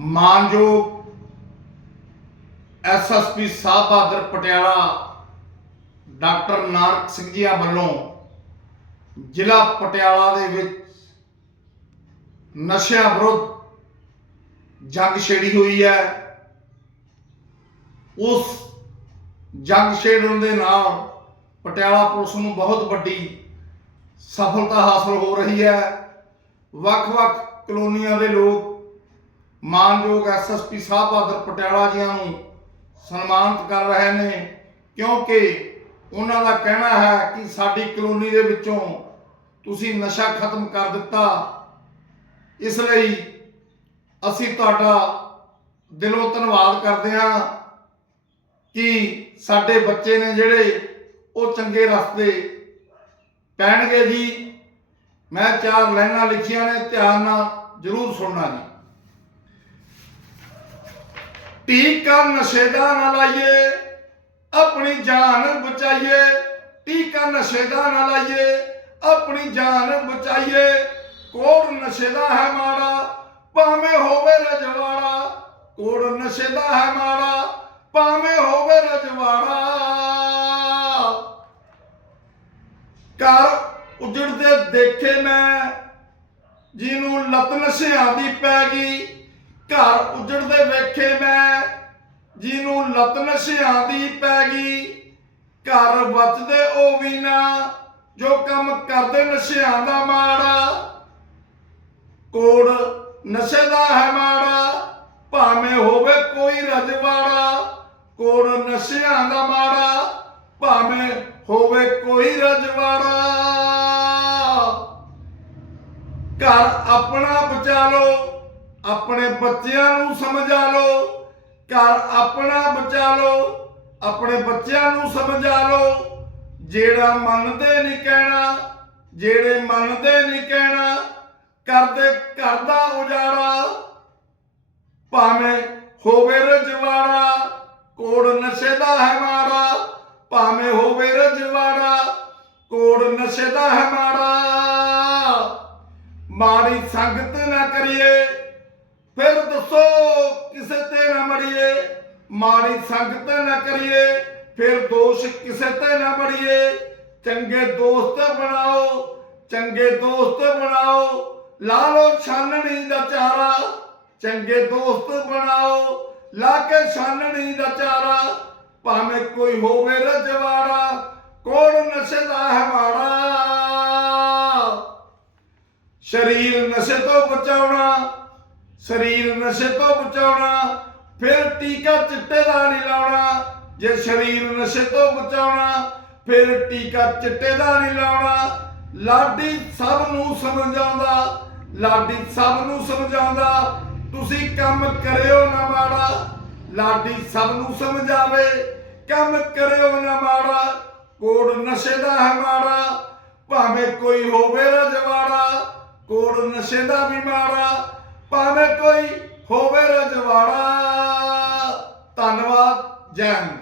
ਮਾਨਯੋਗ ਐਸਐਸਪੀ ਸਾਹਿਬ ਬਹਾਦਰ ਪਟਿਆਲਾ ਡਾਕਟਰ ਨਾਨਕ ਸਿੰਘ ਜੀਆਂ ਵੱਲੋਂ ਜ਼ਿਲ੍ਹਾ ਪਟਿਆਲਾ ਦੇ ਵਿੱਚ ਨਸ਼ਿਆਂ ਵਿਰੁੱਧ ਜੰਗ ਛੇੜੀ ਹੋਈ ਹੈ। ਉਸ ਜੰਗ ਛੇੜਨ ਦੇ ਨਾਲ ਪਟਿਆਲਾ ਪੁਲਿਸ ਨੂੰ ਬਹੁਤ ਵੱਡੀ ਸਫਲਤਾ ਹਾਸਲ ਹੋ ਰਹੀ ਹੈ। ਵੱਖ-ਵੱਖ ਕਲੋਨੀਆਂ ਦੇ ਲੋਕ ਮਾਨਯੋਗ ਐਸਐਸਪੀ ਸਾਹਿਬ ਬਹਾਦਰ ਪਟਿਆਲਾ ਜੀਆਂ ਨੂੰ ਸਨਮਾਨਿਤ ਕਰ ਰਹੇ ਨੇ, ਕਿਉਂਕਿ ਉਹਨਾਂ ਦਾ ਕਹਿਣਾ ਹੈ ਕਿ ਸਾਡੀ ਕਲੋਨੀ ਦੇ ਵਿੱਚੋਂ ਤੁਸੀਂ ਨਸ਼ਾ ਖਤਮ ਕਰ ਦਿੱਤਾ। ਇਸ ਲਈ ਅਸੀਂ ਤੁਹਾਡਾ ਦਿਲੋਂ ਧੰਨਵਾਦ ਕਰਦੇ ਹਾਂ ਕਿ ਸਾਡੇ ਬੱਚੇ ਨੇ ਜਿਹੜੇ ਉਹ ਚੰਗੇ ਰਸਤੇ ਪੈਣਗੇ ਜੀ। ਮੈਂ ਚਾਰ ਲਾਈਨਾਂ ਲਿਖੀਆਂ ਨੇ, ਧਿਆਨ ਨਾਲ ਜ਼ਰੂਰ ਸੁਣਨਾ ਜੀ। ਟੀਕਾ ਨਸ਼ੇ ਦਾ ਨਾ ਲਾਈਏ, ਆਪਣੀ ਜਾਨ ਬਚਾਈਏ। ਟੀਕਾ ਨਸ਼ੇ ਦਾ ਨਾ ਲਾਈਏ, ਆਪਣੀ ਜਾਨ ਬਚਾਈਏ। ਕੋੜ ਨਸ਼ੇ ਦਾ ਹੈ ਮਾੜਾ, ਭਾਵੇਂ ਹੋਵੇ ਰਜਵਾੜਾ। ਕੋੜ ਨਸ਼ੇ ਦਾ ਹੈ ਮਾੜਾ, ਭਾਵੇਂ ਹੋਵੇ ਰਜਵਾੜਾ। ਘਰ ਉਜੜਦੇ ਦੇਖੇ ਮੈਂ, ਜਿਹਨੂੰ ਲੱਤ ਨਸ਼ਿਆਂ ਦੀ ਪੈ ਗਈ। ਘਰ ਉਜੜਦੇ ਵੇਖੇ ਮੈਂ, ਜਿਹਨੂੰ ਲੱਤ ਨਸ਼ਿਆਂ ਦੀ ਪੈ ਗਈ। ਘਰ ਬਚਦੇ ਉਹ ਵੀ ਨਾ, ਜੋ ਕੰਮ ਕਰਦੇ ਨਸ਼ਿਆਂ ਦਾ ਮਾੜਾ। ਕੋੜ ਨਸ਼ੇ ਦਾ ਹੈ ਮਾੜਾ, ਭਾਵੇਂ ਹੋਵੇ ਕੋਈ ਰਜਵਾੜਾ। ਕੋੜ ਨਸ਼ਿਆਂ ਦਾ ਮਾੜਾ, ਭਾਵੇਂ ਹੋਵੇ ਕੋਈ ਰਜਵਾੜਾ। ਘਰ ਆਪਣਾ ਬਚਾ ਲਓ। ਆਪਣੇ ਬੱਚਿਆਂ ਨੂੰ ਸਮਝਾ ਲਓ, ਘਰ ਆਪਣਾ ਬਚਾ ਲਓ, ਆਪਣੇ ਬੱਚਿਆਂ ਨੂੰ ਸਮਝਾ ਲਓ, ਜਿਹੜਾ ਮੰਨਦੇ ਨਹੀਂ ਕਹਿਣਾ, ਜਿਹੜੇ ਮੰਨਦੇ ਨਹੀਂ ਕਹਿਣਾ ਕਰਦੇ ਘਰ ਦਾ ਉਜਾੜਾ, ਭਾਵੇਂ ਹੋਵੇ ਰਜਵਾੜਾ, ਕੋੜ ਨਸ਼ੇ ਦਾ ਹੈ ਮਾੜਾ ਭਾਵੇਂ ਹੋਵੇ ਰਜਵਾੜਾ, ਕੋੜ ਨਸ਼ੇ ਦਾ ਹੈ ਮਾੜਾ ਮਾੜੀ ਸੰਗਤ ਨਾ ਕਰੀਏ। ਫਿਰ ਦੱਸੋ ਕਿਸੇ ਤੇ ਨਾ ਮੜੀਏ, ਮਾੜੀ ਸੰਗਤ ਨਾ ਕਰੀਏ, ਫਿਰ ਦੋਸ਼ ਕਿਸੇ ਤੇ ਨਾ ਮੜੀਏ। ਚੰਗੇ ਦੋਸਤ ਬਣਾਓ, ਚੰਗੇ ਦੋਸਤ ਬਣਾਓ, ਲਾ ਲੋ ਛਾਨਣੀ ਦਾ ਚਾਰਾ। ਚੰਗੇ ਦੋਸਤ ਬਣਾਓ, ਲਾ ਕੇ ਛਾਨਣੀ ਦਾ ਚਾਰਾ। ਭਾਵੇਂ ਕੋਈ ਹੋਵੇ ਰਜਵਾੜਾ ਕੋੜ ਨਸ਼ੇ ਦਾ ਹੈ ਮਾੜਾ ਸਰੀਰ ਨਸ਼ੇ ਤੋਂ ਬਚਾਉਣਾ ਸਰੀਰ ਨਸ਼ੇ ਤੋਂ ਬਚਾਉਣਾ, ਫਿਰ ਟੀਕਾ ਚਿੱਟੇ ਦਾ ਨਹੀਂ ਲਾਉਣਾ। ਜੇ ਸਰੀਰ ਨਸ਼ੇ ਤੋਂ ਬਚਾਉਣਾ, ਫਿਰ ਟੀਕਾ ਚਿੱਟੇ ਦਾ ਨਹੀਂ ਲਾਉਣਾ। ਲਾਡੀ ਸਭ ਨੂੰ ਸਮਝਾਉਂਦਾ, ਲਾਡੀ ਸਭ ਨੂੰ ਸਮਝਾਉਂਦਾ, ਤੁਸੀਂ ਕੰਮ ਕਰਿਓ ਨਾ ਮਾੜਾ। ਲਾਡੀ ਸਭ ਨੂੰ ਸਮਝਾਵੇ, ਕੰਮ ਕਰਿਓ ਨਾ ਮਾੜਾ। ਕੋੜ ਨਸ਼ੇ ਦਾ ਹੈ ਮਾੜਾ, ਭਾਵੇਂ ਕੋਈ ਹੋਵੇ ਰਜਵਾੜਾ ਕੋੜ ਨਸ਼ੇ ਦਾ ਵੀ ਮਾੜਾ ਭਾਵੇਂ ਧੰਨਵਾਦ ਜੈ ਹਿੰਦ।